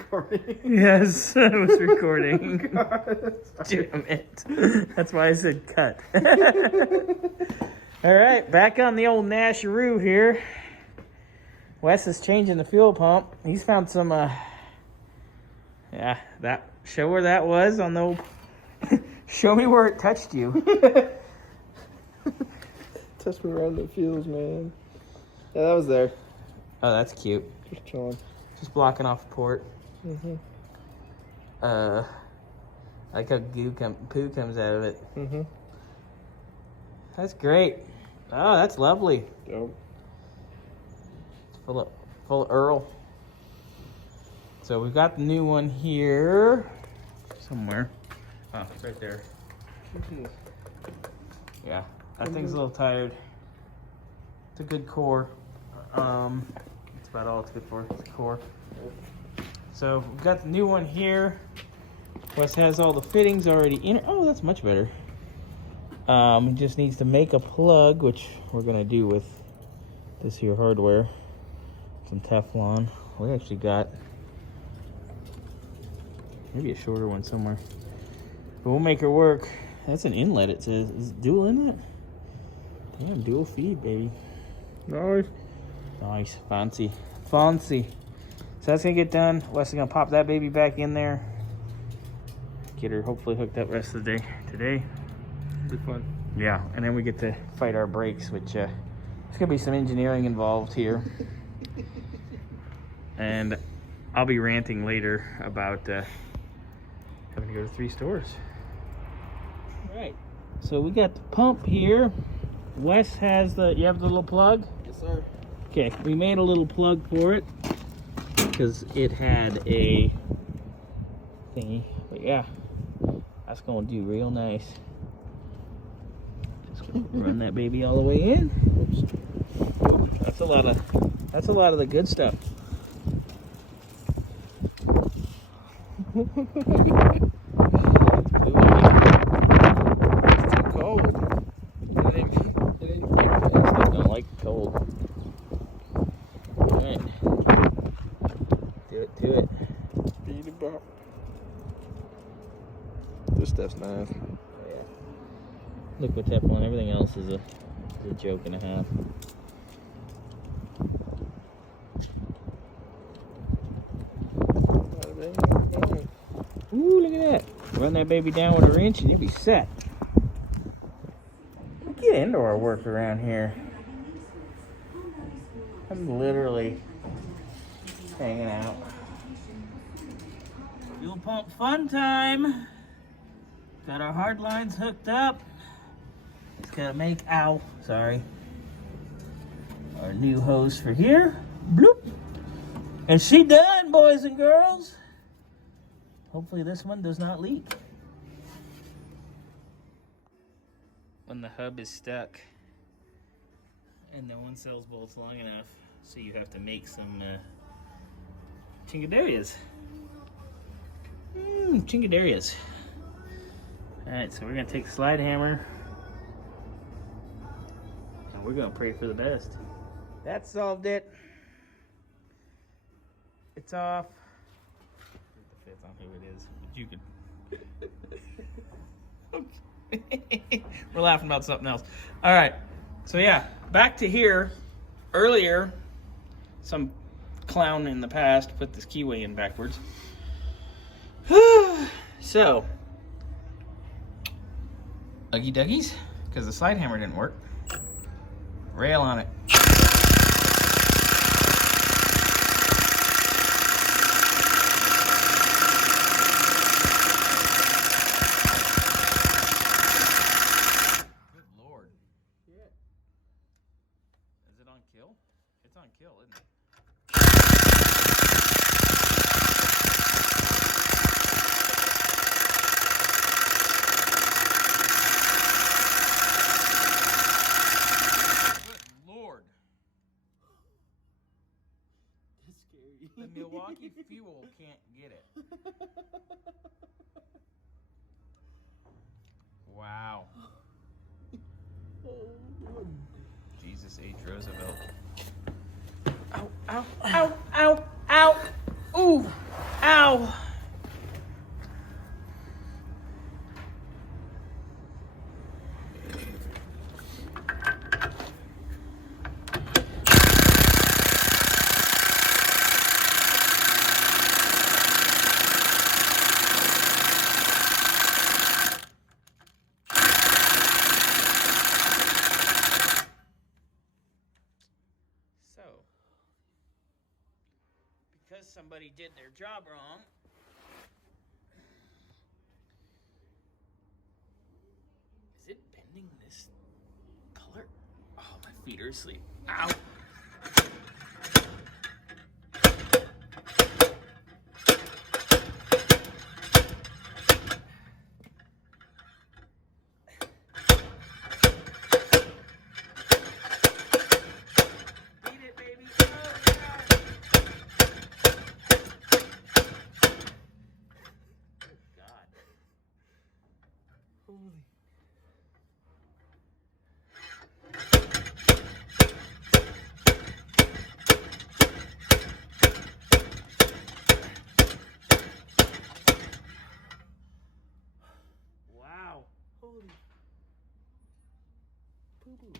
recording? Yes, I was recording. God, Damn it. That's why I said cut. All right, back on the old Nash-a-roo here. Wes is changing the fuel pump. He's found some, show where that was on the old, show me where it touched you. Touch me around the fields, man. Yeah, that was there. Oh, that's cute. Just chilling. Just blocking off the port. Mm-hmm. I like how poo comes out of it. Mm-hmm. That's great. Oh, that's lovely. Dope. Full of Earl. So we've got the new one here somewhere. Oh, right there. Yeah, that thing's a little tired. It's a good core. That's about all it's good for. It's a core. So we've got the new one here. Wes has all the fittings already in it. Oh, that's much better. He just needs to make a plug, which we're gonna do with this here hardware. Some Teflon. We actually got maybe a shorter one somewhere, but we'll make her work. That's an inlet. It says is it dual inlet. Damn, dual feed, baby. Nice. Nice, fancy. So that's gonna get done. Wes is gonna pop that baby back in there. Get her hopefully hooked up rest of the day today. Be fun. Yeah, and then we get to fight our brakes, which there's gonna be some engineering involved here. And I'll be ranting later about having to go to 3 stores. All right, so we got the pump here. Wes has you have the little plug? Yes, sir. Okay, we made a little plug for it because it had a thingy. But yeah, that's gonna do real nice. Just gonna run that baby all the way in. Oops. That's a lot of the good stuff. It's too cold. I still don't like the cold. Alright. Do it. Beat it up. This stuff's nice. Oh, yeah. Liquid Teflon, everything else is a joke and a half. Ooh, look at that. Run that baby down with a wrench and you'll be set. Get indoor work around here. I'm literally hanging out. Fuel pump fun time. Got our hard lines hooked up. Just gotta make, sorry. Our new hose for here. Bloop. And she done, boys and girls. Hopefully this one does not leak. When the hub is stuck and no one sells bolts long enough, so you have to make some chingaderias. Chingaderias. Alright, so we're gonna take the slide hammer and we're gonna pray for the best. That solved it. It's off. It's on who it is, but you could. We're laughing about something else. All right, so yeah, back to here. Earlier, some clown in the past put this keyway in backwards. So, Uggy Duggies, because the slide hammer didn't work. Rail on it. Kill? It's on kill, isn't it? Good Lord. That's scary. The Milwaukee Fuel can't get it. Wow. Jesus H. Roosevelt. Ow, ow, ow, ow, ow. Ooh, ow. Wow. So, because somebody did their job wrong, is it bending this color? Oh, my feet are asleep. Ow! Beat it, baby. Oh, God. Oh, God. Holy. Wow. Holy. Poo-poo.